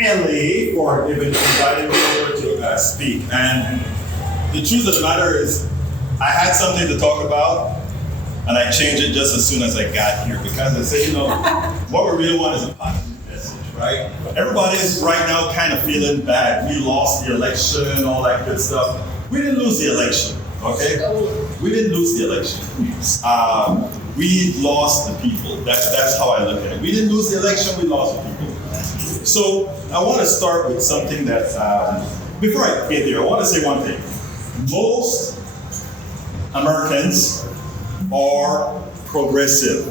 LA for even inviting me over to speak. And the truth of the matter is, I had something to talk about, and I changed it just as soon as I got here, because I said, what we really want is a positive message, right? Everybody's right now kind of feeling bad. We lost the election and all that good stuff. We didn't lose the election, okay? We didn't lose the election. We lost the people. That's how I look at it. We didn't lose the election, we lost the people. So I want to start with something that, before I get there, I want to say one thing. Most Americans are progressive.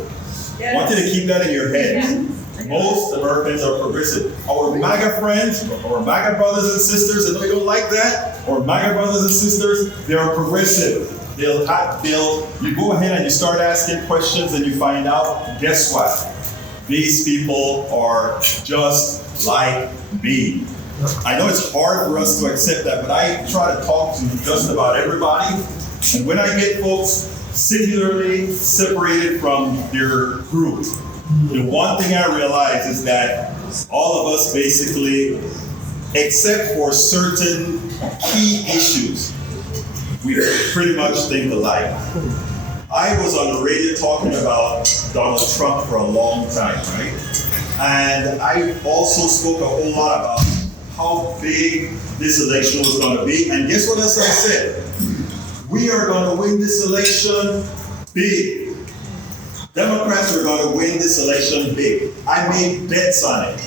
Yes. I want you to keep that in your head. Yeah. Most Americans are progressive. Our MAGA friends, our MAGA brothers and sisters, and we don't like that, our MAGA brothers and sisters, they are progressive. You go ahead and you start asking questions and you find out, guess what? These people are just like me. I know it's hard for us to accept that, but I try to talk to just about everybody. And when I get folks singularly separated from their group, the one thing I realize is that all of us basically, except for certain key issues, we pretty much think alike. I was on the radio talking about Donald Trump for a long time, right? And I also spoke a whole lot about how big this election was going to be. And guess what else I said? We are going to win this election big. Democrats are going to win this election big. I made bets on it.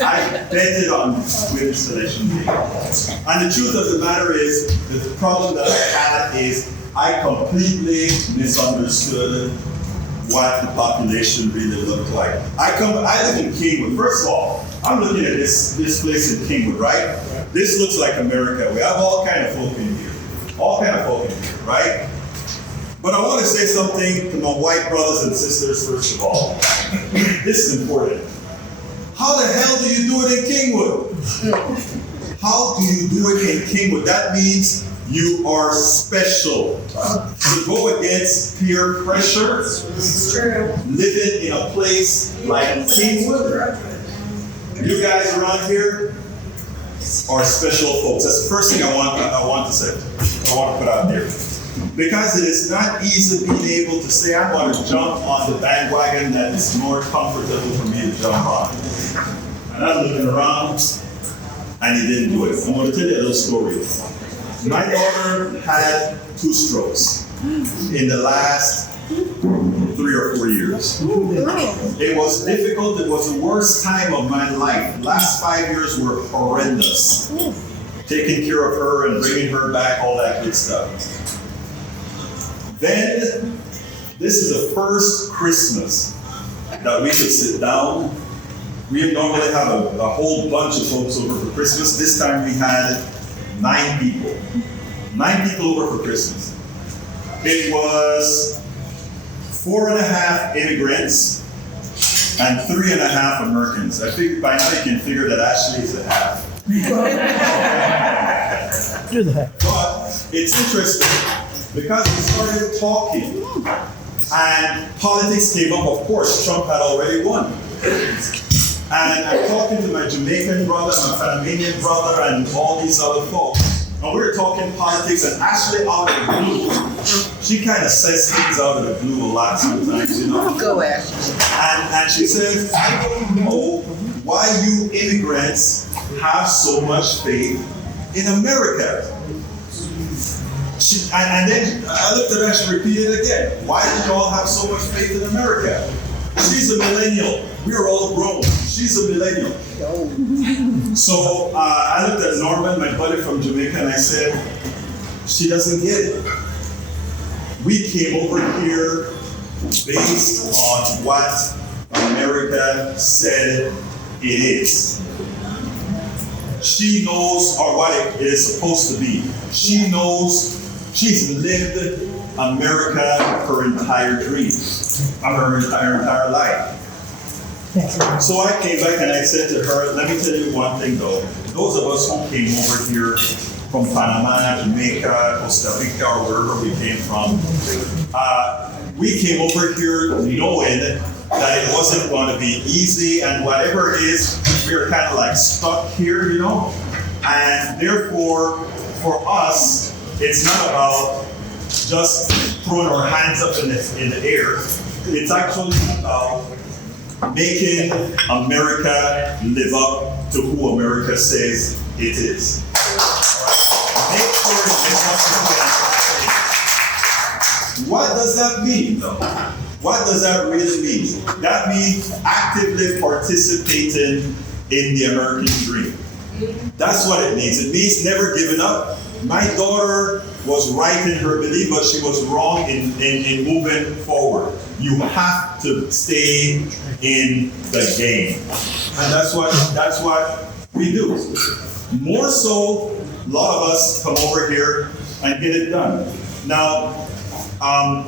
I betted on winning this election big. And the truth of the matter is, the problem that I had is I completely misunderstood what the population really looked like. I live in Kingwood. First of all, I'm looking at this place in Kingwood, right? This looks like America. We have all kind of folk in here. All kind of folk in here, right? But I want to say something to my white brothers and sisters, first of all. This is important. How the hell do you do it in Kingwood? How do you do it in Kingwood? That means you are special. To go against peer pressure, living in a place like Kingwood, you guys around here are special folks. That's the first thing I want to say. I want to put out there. Because it is not easy being able to say, I'm going to jump on the bandwagon that is more comfortable for me to jump on. And I'm looking around, and he didn't do it. I'm going to tell you a little story. My daughter had 2 strokes in the last 3 or 4 years. It was difficult. It was the worst time of my life. The last 5 years were horrendous. Taking care of her and bringing her back, all that good stuff. Then, this is the first Christmas that we could sit down. We normally have a whole bunch of folks over for Christmas. This time we had 9 people. 9 people over for Christmas. It was 4.5 immigrants and 3.5 Americans. I think by now you can figure that Ashley is a half. You're the half. But it's interesting because we started talking and politics came up. Of course, Trump had already won. And I'm talking to my Jamaican brother, my Panamanian brother, and all these other folks. And we were talking politics, and Ashley out of the blue, she kind of says things out of the blue a lot sometimes, Go, Ashley. And she says, I don't know why you immigrants have so much faith in America. And then I looked at her and she repeated again. Why do you all have so much faith in America? She's a millennial. We're all grown. She's a millennial. So I looked at Norman, my buddy from Jamaica, and I said, she doesn't get it. We came over here based on what America said it is. She knows, or what it is supposed to be. She knows she's lived America her entire dream, her entire life. So I came back and I said to her, let me tell you one thing though. Those of us who came over here from Panama, Jamaica, Costa Rica, or wherever we came from, we came over here knowing that it wasn't going to be easy, and whatever it is, we were kind of like stuck here, you know? And therefore, for us, it's not about just throwing our hands up in the air. It's actually about making America live up to who America says it is. Make sure it lives up to that. What does that mean, though? What does that really mean? That means actively participating in the American dream. That's what it means. It means never giving up. My daughter was right in her belief, but she was wrong in moving forward. You have to stay in the game. And that's what we do. More so, a lot of us come over here and get it done. Now, I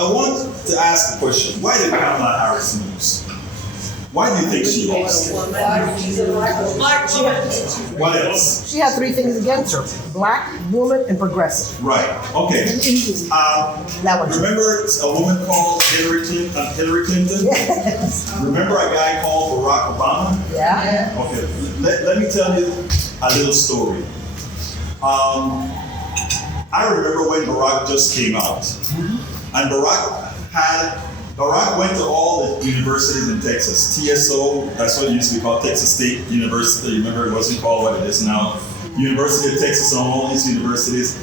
want to ask the question, why did Kamala Harris lose? Why do you think she lost? What else? She had 3 things against her: black, woman, and progressive. Right, okay. That one. Remember a woman called Hillary Clinton? Yes. Remember a guy called Barack Obama? Yeah. Okay, let me tell you a little story. I remember when Barack just came out. And Barack went to all the universities in Texas. TSO, that's what it used to be called, Texas State University. Remember, it wasn't called what it is now. University of Texas and all these universities.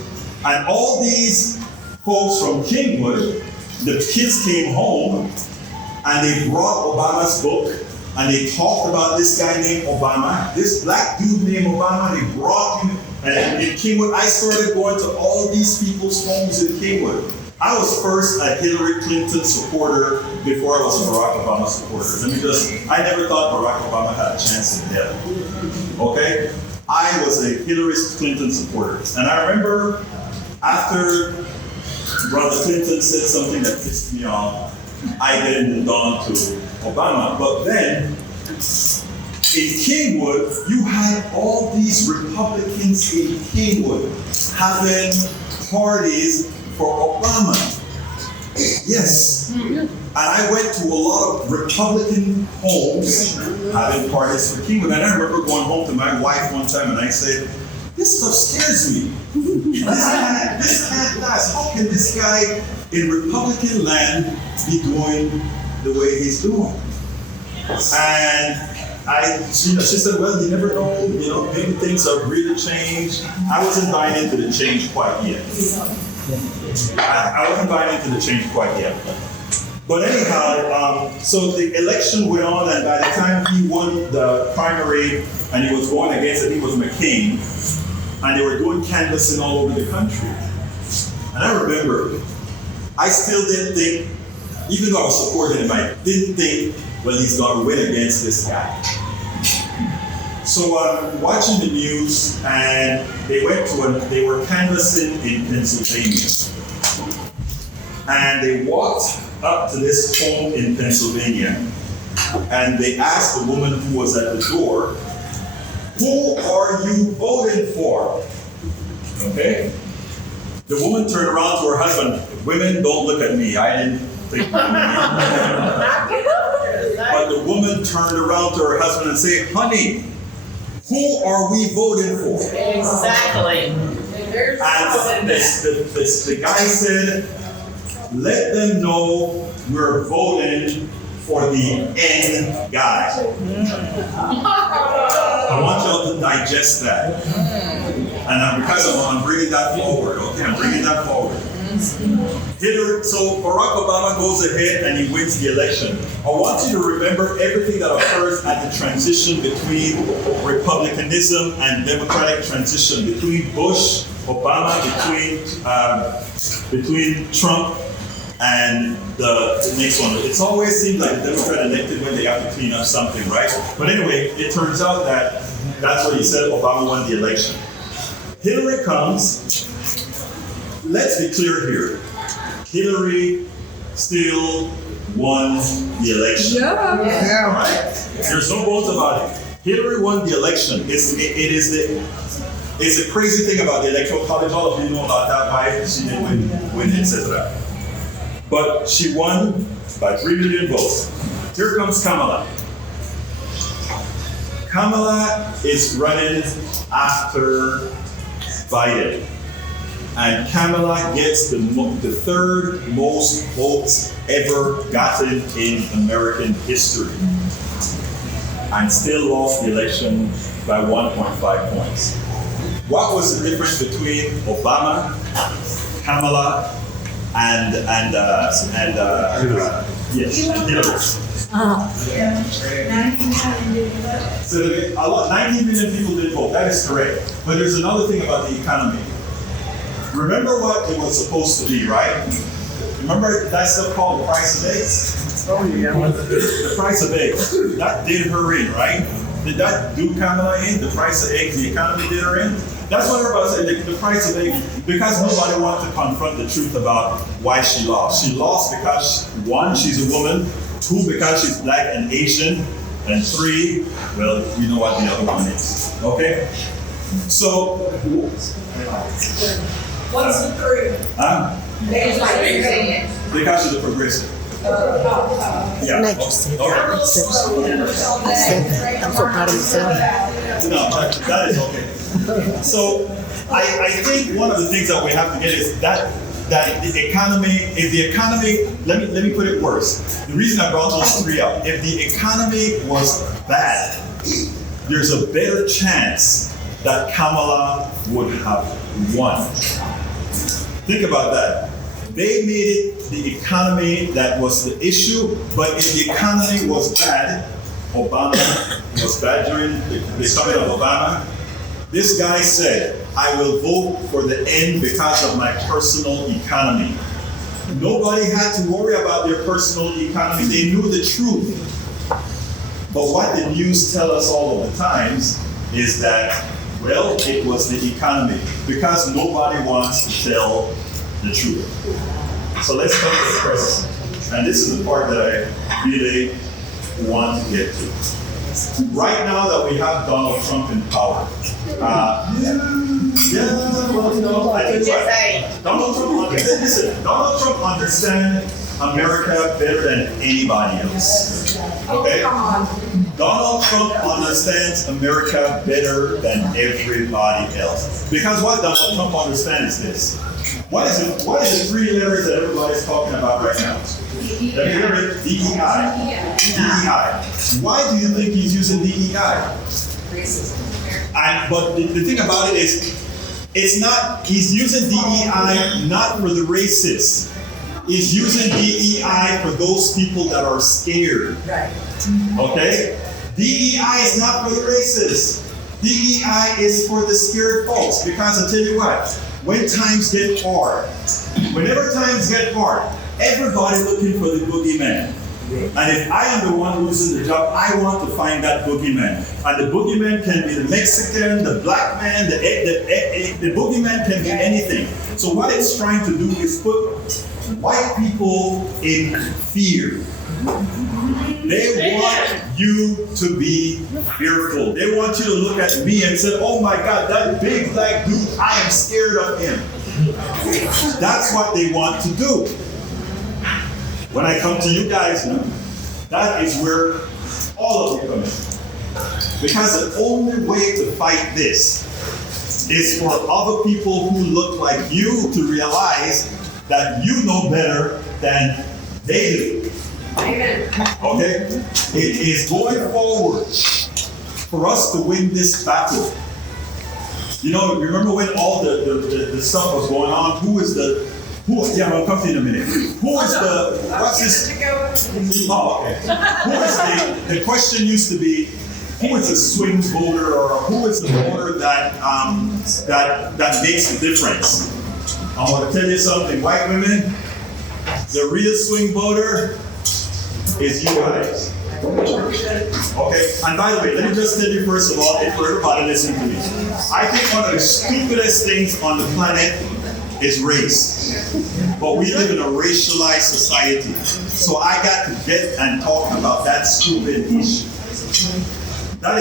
And all these folks from Kingwood, the kids came home and they brought Obama's book and they talked about this guy named Obama, this black dude named Obama. They brought him, and in Kingwood, I started going to all these people's homes in Kingwood. I was first a Hillary Clinton supporter before I was a Barack Obama supporter. I never thought Barack Obama had a chance in hell. Okay? I was a Hillary Clinton supporter. And I remember after Brother Clinton said something that pissed me off, I then moved on to Obama. But then, in Kingwood, you had all these Republicans in Kingwood having parties for Obama. Yes. And I went to a lot of Republican homes having parties for Kingwood. And I remember going home to my wife one time and I said, this stuff scares me. This can't last. How can this guy in Republican land be doing the way he's doing? And she said, well, you never know, maybe things have really changed. I wasn't buying into the change quite yet. I wasn't buying into the change quite yet. But anyhow, so the election went on, and by the time he won the primary and he was going against it, he was McCain, and they were doing canvassing all over the country. And I remember, I still didn't think, even though I was supporting him, I didn't think, well, he's going to win against this guy. So I'm watching the news, and they were canvassing in Pennsylvania. And they walked up to this home in Pennsylvania, and they asked the woman who was at the door, who are you voting for? Okay? The woman turned around to her husband. Women, don't look at me. I didn't think. But the woman turned around to her husband and said, honey, who are we voting for? Exactly. And the guy said, let them know we're voting for the N guy. I want y'all to digest that. And because I'm bringing that forward, okay? I'm bringing that forward. So Barack Obama goes ahead and he wins the election. I want you to remember everything that occurs at the transition between Republicanism and Democratic transition, between Bush, Obama, between Trump and the next one. It's always seemed like the Democrat elected when they have to clean up something, right? But anyway, it turns out that that's what he said, Obama won the election. Hillary comes. Let's be clear here. Hillary still won the election. Yeah. Right? There's no bones about it. Hillary won the election. It's a crazy thing about the Electoral College. All of you know about that, why she didn't win, etc. but she won by 3 million votes. Here comes Kamala. Kamala is running after Biden. And Kamala gets the third most votes ever gotten in American history. And still lost the election by 1.5 points. What was the difference between Obama, Kamala, and Hillary? So 19 million people did vote. That is correct. But there's another thing about the economy. Remember what it was supposed to be, right? Remember that stuff called the price of eggs? Oh, yeah. The price of eggs. That did her in, right? Did that do Kamala in? The price of eggs, the economy did her in? That's what everybody said, the price of eggs. Because nobody wanted to confront the truth about why she lost. She lost because, 1, she's a woman. 2, because she's black and Asian. And 3, well, you know what the other one is. Okay? So, what's the proof? Because she's a progressive. Yeah. Not just said Okay. that. I said that. I'm so proud of myself. No, that is okay. So I think one of the things that we have to get is that the economy, let me put it worse. The reason I brought those 3 up, if the economy was bad, there's a better chance that Kamala would have won. Think about that. They made it the economy that was the issue, but if the economy was bad, Obama was bad during the coming of Obama. This guy said, I will vote for the end because of my personal economy. Nobody had to worry about their personal economy. They knew the truth. But what the news tell us all of the times is that, well, it was the economy, because nobody wants to tell the truth. So let's come to the present. And this is the part that I really want to get to. Right now that we have Donald Trump in power, I think Donald Trump understands America better than anybody else. Okay? Donald Trump understands America better than everybody else. Because what Donald Trump understands is this. What is the 3 letters that everybody's talking about right now? Have you heard it? DEI. DEI. Why do you think he's using DEI? But the thing about it is, he's using DEI not for the racists. He's using DEI for those people that are scared. Right. Okay? DEI is not for the racists. DEI is for the scared folks. Because I'll tell you what, when times get hard, whenever times get hard, everybody looking for the boogeyman. And if I am the one losing the job, I want to find that boogeyman. And the boogeyman can be the Mexican, the black man, the boogeyman can be anything. So what it's trying to do is put white people in fear. They want you to be fearful. They want you to look at me and say, oh my God, that big black dude, I am scared of him. That's what they want to do. When I come to you guys, that is where all of you come in. Because the only way to fight this is for other people who look like you to realize that you know better than they do. Amen. Okay? It is going forward for us to win this battle. You know, remember when all the stuff was going on? I'll come to you in a minute. What's this? Oh, okay. The question used to be, who is the swing voter, or who is the voter that makes the difference? I want to tell you something, white women, the real swing voter is you guys. Okay, and by the way, let me just tell you first of all, and for everybody listening to me, I think one of the stupidest things on the planet is race. But we live in a racialized society. So I got to get and talk about that stupid issue. That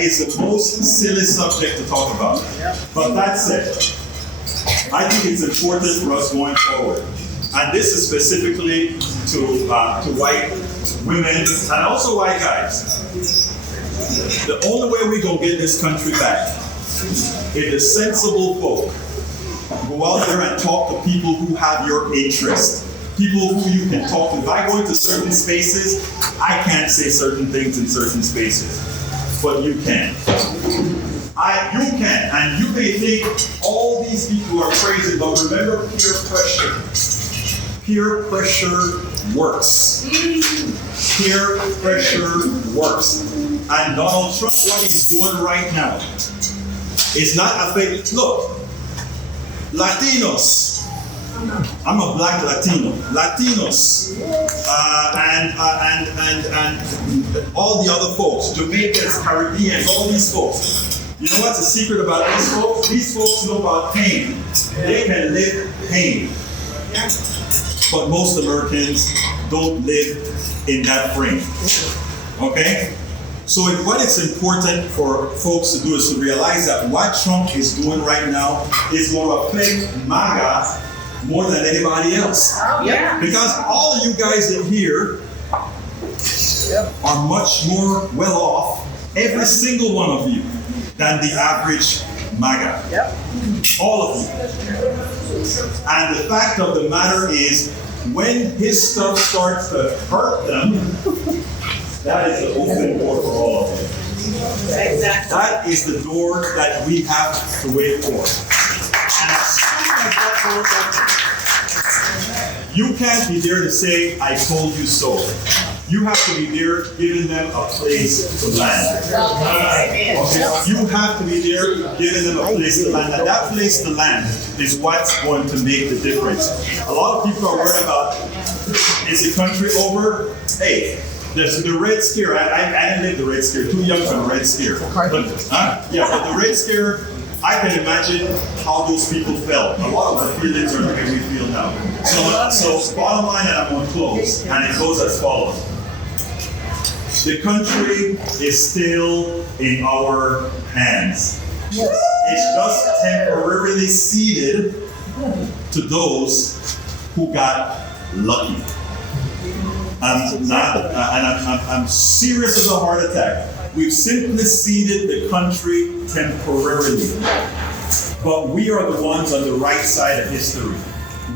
is the most silly subject to talk about. But that said, I think it's important for us going forward and this is specifically to white women and also white guys. The only way we gonna get this country back is the sensible folk go out there and talk to people who have your interest, people who you can talk to. If I go into certain spaces, I can't say certain things in certain spaces, but you can. You can, and you may think all these people are crazy, but remember peer pressure. Peer pressure works. Peer pressure works. And Donald Trump, what he's doing right now is not affecting. Look, Latinos. I'm a black Latino. Latinos and all the other folks, Jamaicans, Caribbeans, all these folks. You know what's the secret about these folks? These folks know about pain. They can live pain. But most Americans don't live in that frame. Okay? So what it's important for folks to do is to realize that what Trump is doing right now is going to affect MAGA more than anybody else. Oh, yeah. Because all of you guys in here are much more well off, every single one of you, than the average MAGA. Yep. All of you. And the fact of the matter is, when his stuff starts to hurt them, that is the open door for all of them. Exactly. That is the door that we have to wait for. And as soon as that door opens, you can't be there to say, I told you so. You have to be there giving them a place to land. Okay? You have to be there giving them a place to land. And that place to land is what's going to make the difference. A lot of people are worried about, is the country over? Hey, there's the Red Scare. I didn't live the Red Scare. Too young for the Red Scare. But the Red Scare, I can imagine how those people felt. A lot of the feelings are the way we feel now. So bottom line, and I'm going to close, and it goes as follows. The country is still in our hands. It's just temporarily ceded to those who got lucky. I'm serious as a heart attack. We've simply ceded the country temporarily. But we are the ones on the right side of history.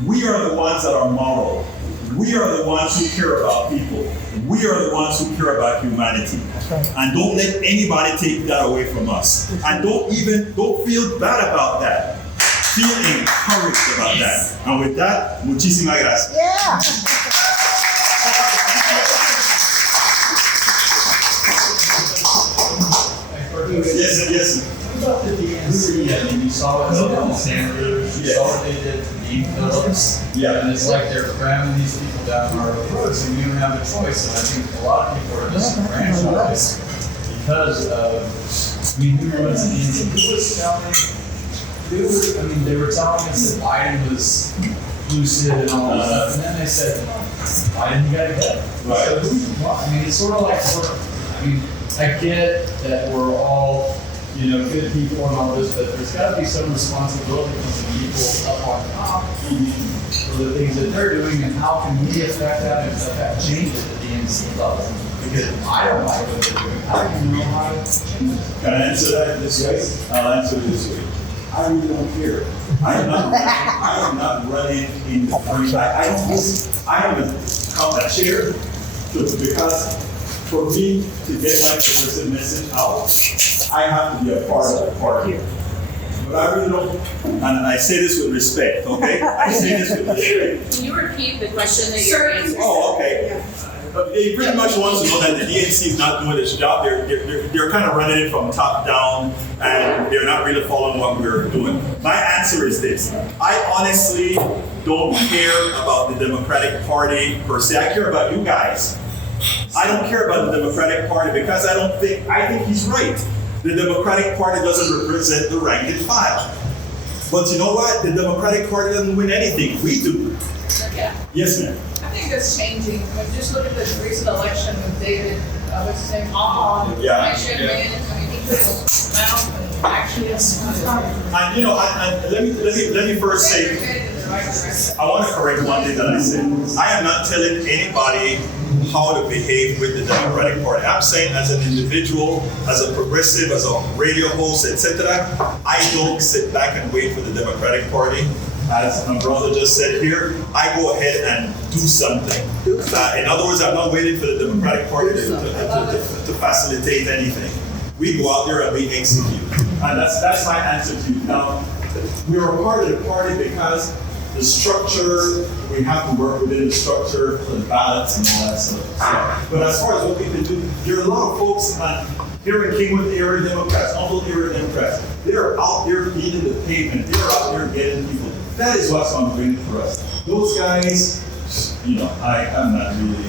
We are the ones that are moral. We are the ones who care about people. We are the ones who care about humanity. And don't let anybody take that away from us. And don't feel bad about that. Feel encouraged about that. And with that, muchísimas gracias. Yeah. Yes. About the DNC, I mean, you saw what they did to Sanders, you saw what they did to Dean Phillips. Yeah. And it's like they're cramming these people down our throats, and we don't have a choice. And I think a lot of people are disenfranchised because of, we knew what the DNC was telling. They were telling us that Biden was lucid and all that stuff, and then they said, Biden, you gotta get it. Right. So who's wrong? I mean, it's sort of like I get that we're all, good people and all this, but there's got to be some responsibility from the people up on top for the things that they're doing, and how can we affect that and affect change at the DNC level? Because I don't like what they're doing. How do you know how to change it? Can I answer that this way? I'll answer it this way. I really don't care. I am not running in the free. I am a chair because for me to get my progressive message out, I have to be a part of the party. But I really don't, and I say this with respect, okay? I say this with respect. Can you repeat the question that you're answering? Oh, okay. They pretty much want to know that the DNC is not doing its job. They're kind of running it from top down, and they're not really following what we're doing. My answer is this. I honestly don't care about the Democratic Party per se. I care about you guys. I don't care about the Democratic Party because I think he's right. The Democratic Party doesn't represent the rank and file. But you know what? The Democratic Party doesn't win anything. We do. Yeah. Yes, ma'am. I think that's changing. Just look at the recent election with David, what's his name? Yeah. I mean, he put his mouth and actually. And let me first say. the right direction. I want to correct one thing that I said. I am not telling anybody how to behave with the Democratic Party. I'm saying as an individual, as a progressive, as a radio host, etc., I don't sit back and wait for the Democratic Party. As my brother just said here, I go ahead and do something. In other words, I'm not waiting for the Democratic Party to facilitate anything. We go out there and we execute. And that's my answer to you. Now, we are a part of the party because the structure, we have to work within the structure for the ballots and all that stuff. But as far as what we can do, there are a lot of folks here in Kingwood Area Democrats, Upbeat Area Democrats, they're out there beating the pavement. They're out there getting people. That is what's on the ring for us. Those guys, I'm not really,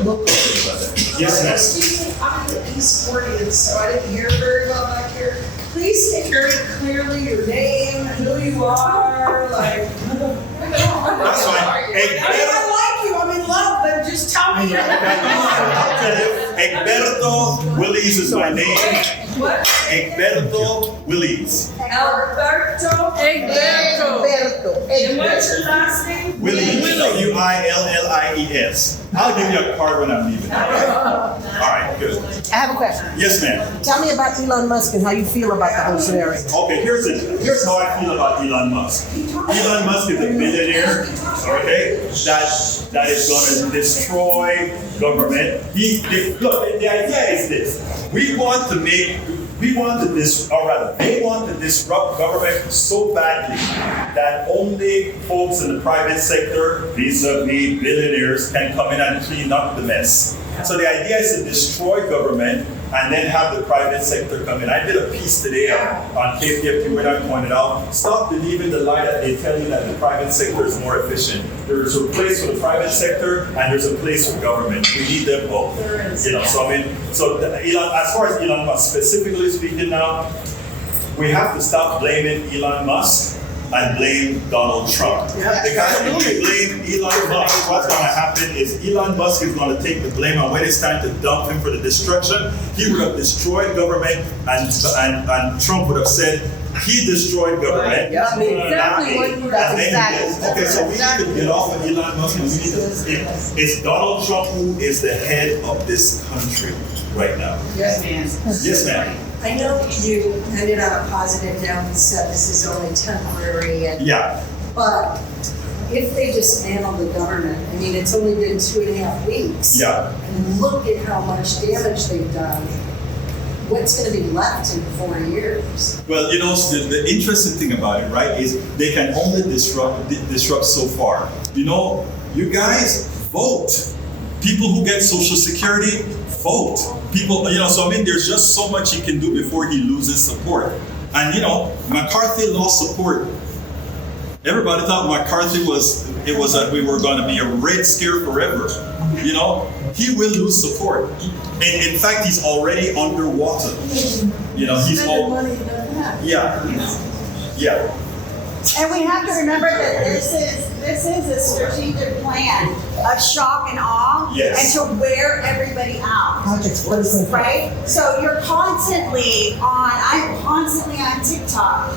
about that. Yes, ma'am. Excuse me, I'm in the East 40th, so I didn't hear very well back here. Please state very clearly your name, who you are, like. That's fine. I like you, I'm in love, but just tell me your name. Egberto Willies is my name. What? Egberto Willies. Egberto. And what's your last name? Willies. Willies. I'll give you a card when I'm leaving. All right, good. I have a question. Yes, ma'am. Tell me about Elon Musk and how you feel about the whole scenario. Okay, here's how I feel about Elon Musk. Elon Musk is a billionaire, okay, that is going to destroy government. Look, the idea is this. They want to disrupt government so badly that only folks in the private sector, vis-a-vis billionaires, can come in and clean up the mess. So the idea is to destroy government and then have the private sector come in. I did a piece today on KPFT where I pointed out, stop believing the lie that they tell you that the private sector is more efficient. There's a place for the private sector and there's a place for government. We need them both. Elon, as far as Elon Musk specifically speaking now, we have to stop blaming Elon Musk and blame Donald Trump. Because if we blame Elon Musk, what's going to happen is Elon Musk is going to take the blame, and when it's time to dump him for the destruction, he would have destroyed government, and Trump would have said, he destroyed government. Okay, so we need to get off of Elon Musk, and it's Donald Trump who is the head of this country right now. Yes, ma'am. Yes, ma'am. I know you ended on a positive note and said this is only temporary. But if they dismantle the government, I mean, it's only been 2.5 weeks. Yeah. And look at how much damage they've done. What's going to be left in 4 years? Well, the interesting thing about it, right, is they can only disrupt so far. You guys vote. People who get Social Security vote. People, there's just so much he can do before he loses support. And McCarthy lost support. Everybody thought McCarthy was that we were going to be a Red Scare forever. He will lose support. And in fact, he's already underwater. He's all. Yeah. And we have to remember that this is a strategic plan of shock and awe, Yes. and to wear everybody out. Right? So I'm constantly on TikTok,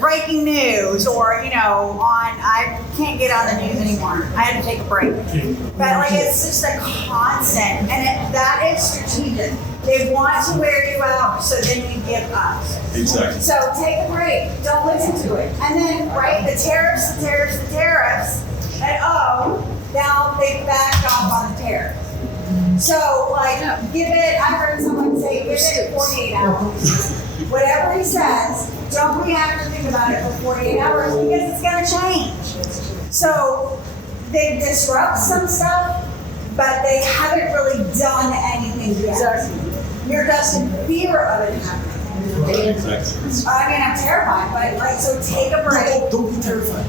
breaking news, or I can't get on the news anymore. I had to take a break. But it's just a constant, and that is strategic. They want to wear you out, so then you give up. Exactly. So take a break. Don't listen to it. And then, the tariffs. And now they backed off on the tariffs. So, give it, I heard someone say, give it 48 hours. Whatever he says, don't react or think about it for 48 hours because it's going to change. So, they disrupt some stuff, but they haven't really done anything yet. You're just in fear of it happening. Exactly. I'm terrified, but so take a break. Don't be terrified.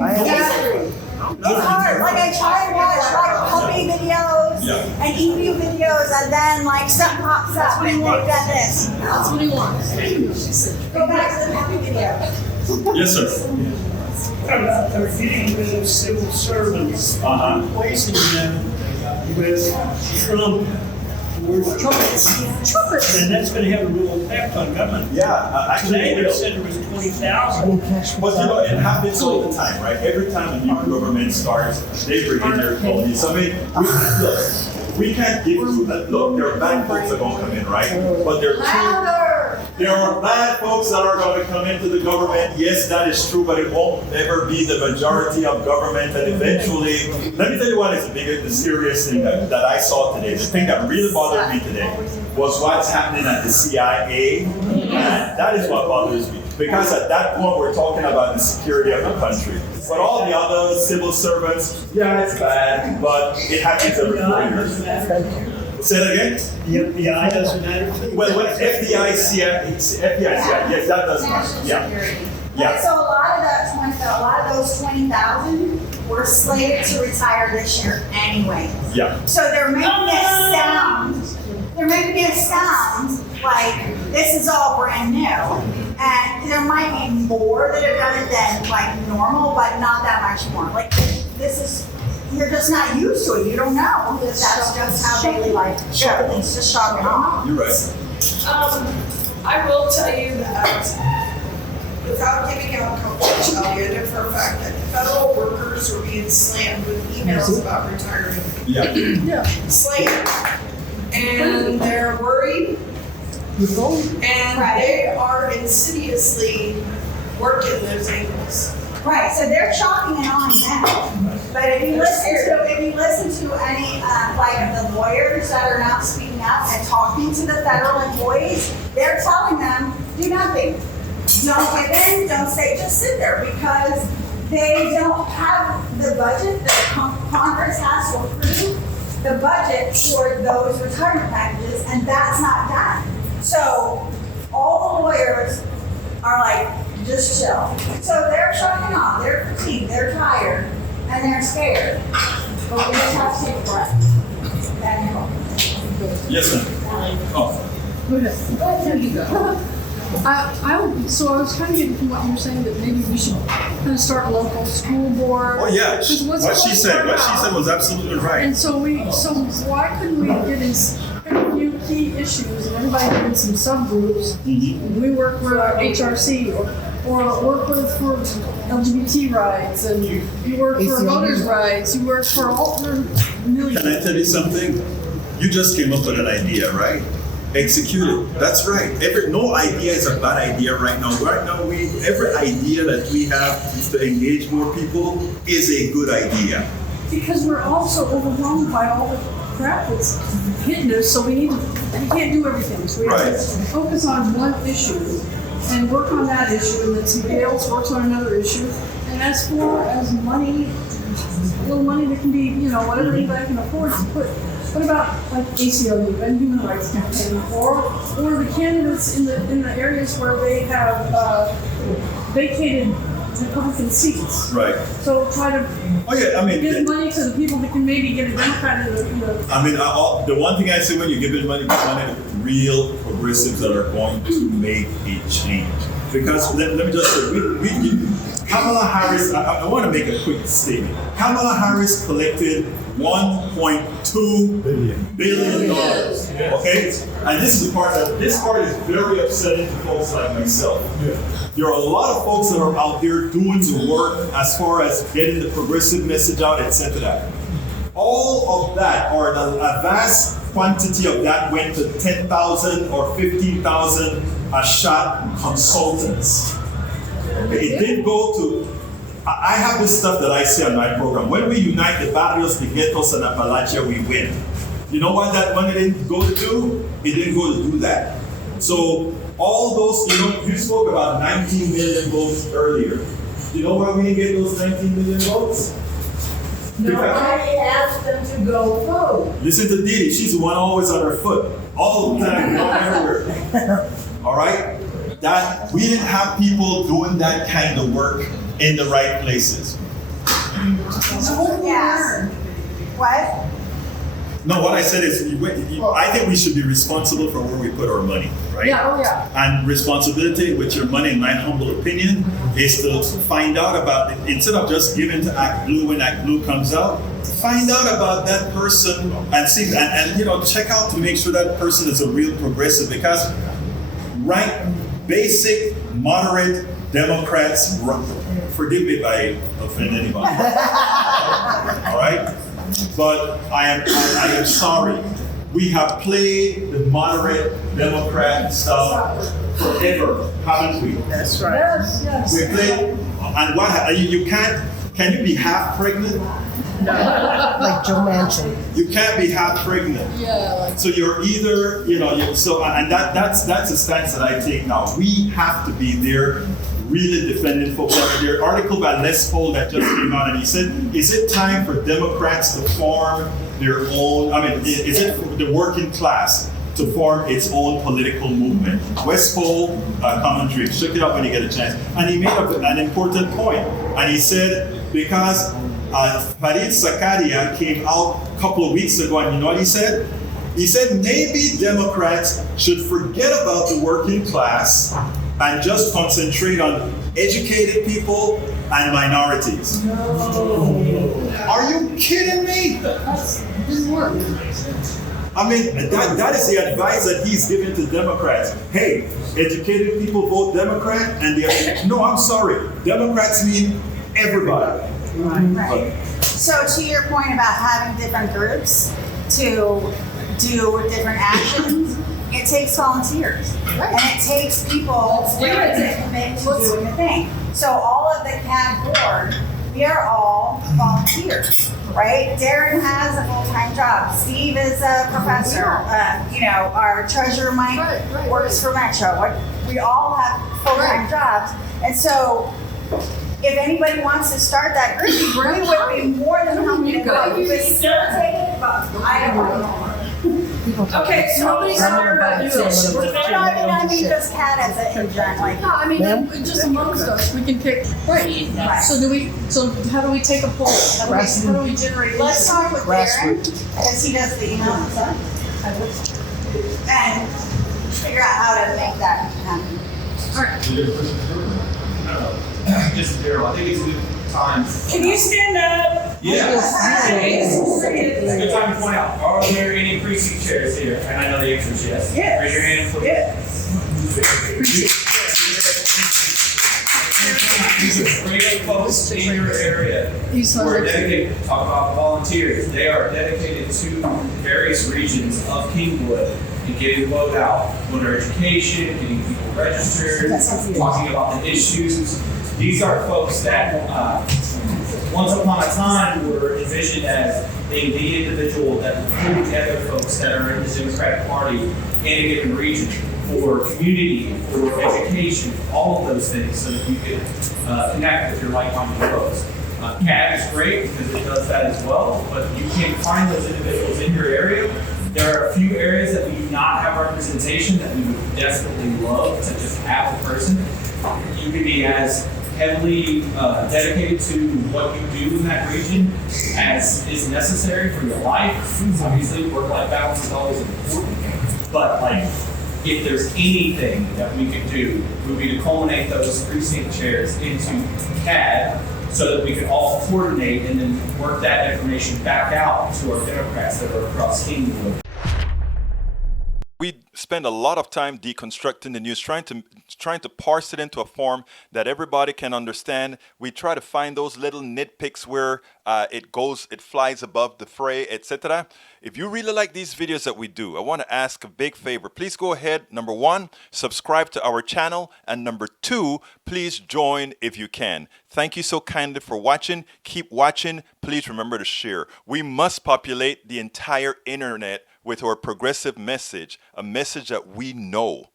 It's hard. I try to watch puppy videos and EV videos, and then something pops up and they've done this. That's what he wants. Go back to the puppy video. Yes, sir. Are getting rid of civil servants, replacing them with Trump where's trumpets? Trumpets. And that's gonna have a real impact on government. Yeah, actually, Today it they will. said there was 20,000. But you know, it happens all the time, right? Every time a new government starts, they bring in their police. I mean, we can't give you that. Look, there are bad folks that gonna come in, right? But there are bad folks that are gonna come into the government. Yes, that is true, but it won't ever be the majority of government. And eventually, let me tell you what is the serious thing that I saw today. The thing that really bothered me today was what's happening at the CIA. And that is what bothers me. Because at that point, we're talking about the security of the country. But all the other civil servants, yeah, it's bad, but it happens every 4 years. Say that again? The FBI doesn't matter. Well, FBI, yes, that does matter. Yeah. Yeah. So a lot of those 20,000 were slated to retire this year anyway. Yeah. So they're making it sound like this is all brand new. And there might be more that have done it than like normal, but not that much more. Like this is, you're just not used to it. You don't know that that's just how daily life goes. It's just shocking. You're right. I will tell you that without giving out confidentiality, I know for a fact that federal workers are being slammed with emails about retirement. Yeah. Slammed. And they're worried. And they are insidiously working those angles. Right, so they're chalking it on now. But if you listen to any like the lawyers that are now speaking up and talking to the federal employees, they're telling them do nothing, don't give in, don't say, just sit there, because they don't have the budget that Congress has to approve the budget for those retirement packages, and that's not done. So all the lawyers are like, just chill. So they're shutting off, they're fatigued, they're tired, and they're scared. But we just have to take a breath. That's all. Yes, ma'am. Oh. Go ahead. There you go. So I was kind of getting from what you were saying that maybe we should kind of start a local school board. Oh yeah. 'Cause What she said was absolutely right. And so why couldn't we get in a few key issues and everybody get in some subgroups? Mm-hmm. We work for HRC or work with for LGBT rights, and you work for voters' rights, you work for all millions. Can I tell you something? You just came up with an idea, right? Execute it. That's right. No idea is a bad idea right now. Right now, every idea that we have to engage more people is a good idea. Because we're also overwhelmed by all the crap that's hitting us, so we can't do everything. So we have to focus on one issue and work on that issue, and then somebody else works on another issue. And as far as money, little money that can be, whatever anybody can afford to put. What about like ACLU and Human Rights Campaign, or the candidates in the areas where they have vacated Republican seats? Right. So try to give money to the people that can maybe get a Democrat in the. I mean, the one thing I say when you give it money to real progressives that are going to make a change. Because let me just say, Kamala Harris, I want to make a quick statement. Kamala Harris collected $1.2 billion. Okay? And this part is very upsetting to folks like myself. There are a lot of folks that are out there doing the work as far as getting the progressive message out, etc. All of that, or a vast quantity of that, went to 10,000 or 15,000 a shot consultants. Okay? It did go to. I have this stuff that I say on my program. When we unite the barrios, the ghettos, and Appalachia, we win. You know what that money didn't go to do? It didn't go to do that. So all those, you spoke about 19 million votes earlier. You know why we didn't get those 19 million votes? Nobody asked them to go vote. Listen to Didi. She's the one always on her foot. All the time, everywhere. All right? That we didn't have people doing that kind of work in the right places. Yes. What? No, what I said is, I think we should be responsible for where we put our money, right? Yeah, oh yeah. And responsibility with your money, in my humble opinion, is to find out about it. Instead of just giving to Act Blue when Act Blue comes out, find out about that person and see, and check out to make sure that person is a real progressive, because basic, moderate Democrats, forgive me if I offend anybody, all right? But I am sorry. We have played the moderate Democrat stuff forever, haven't we? That's right. Yes. We played, and what you can't? Can you be half pregnant? Like Joe Manchin. You can't be half pregnant. Yeah. So you're either, and that's a stance that I take now. We have to be there, really defending folks. There's an article by Les Paul that just came out, and he said, is it time for Democrats to form their own, is it for the working class to form its own political movement? West Pole commentary, check it out when you get a chance. And he made up an important point. And he said, because Farid Zakaria came out a couple of weeks ago, and you know what he said? He said maybe Democrats should forget about the working class and just concentrate on educated people and minorities. No. Are you kidding me? That didn't work. That is the advice that he's giving to Democrats. Hey, educated people vote Democrat, and no, I'm sorry. Democrats mean everybody. Right. So to your point about having different groups to do different actions, it takes volunteers. Right. And it takes people willing to commit to doing the thing. So all of the CAD board, we are all volunteers, right? Darren has a full-time job. Steve is a professor. Our treasurer Mike works for Metro. We all have full-time jobs. And so if anybody wants to start that group, we would be more than happy to go. We facilitate it, but I don't know. Okay, so nobody's talking about you. I mean, just CAD as a general. Like, No, I mean, just amongst us, we can pick. Right. So how do we take a poll? How do we generate? let's talk with Darren, because he does the email and stuff, and figure out how to make that happen. All right. Just Daryl, I think it's a good time. Can you stand up? Yeah. It's a good time to point out, are there any precinct chairs here? And I know the answer is yes. Yes. Raise your hand, please. Yes. Bring up folks in your area who are dedicated, talk about volunteers. They are dedicated to various regions of Kingwood and getting word out, voter education, getting people registered, talking about the issues. These are folks that once upon a time were envisioned as being the individual that would pull together folks that are in the Democratic Party in a given region for community, for education, all of those things, so that you could connect with your like-minded folks. CAD is great because it does that as well, but you can't find those individuals in your area. There are a few areas that we do not have representation that we would desperately love to just have a person. You can be as heavily dedicated to what you do in that region as is necessary for your life. Obviously, work-life balance is always important, but if there's anything that we could do, would be to culminate those precinct chairs into CAD so that we could all coordinate and then work that information back out to our Democrats that are across Kingwood. We spend a lot of time deconstructing the news, trying to parse it into a form that everybody can understand. We try to find those little nitpicks where it flies above the fray, etc. If you really like these videos that we do, I want to ask a big favor. Please go ahead, number 1, subscribe to our channel, and number 2, please join if you can. Thank you so kindly for watching. Keep watching. Please remember to share. We must populate the entire internet with our progressive message, a message that we know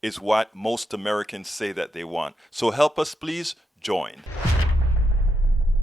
is what most Americans say that they want. So help us, please join.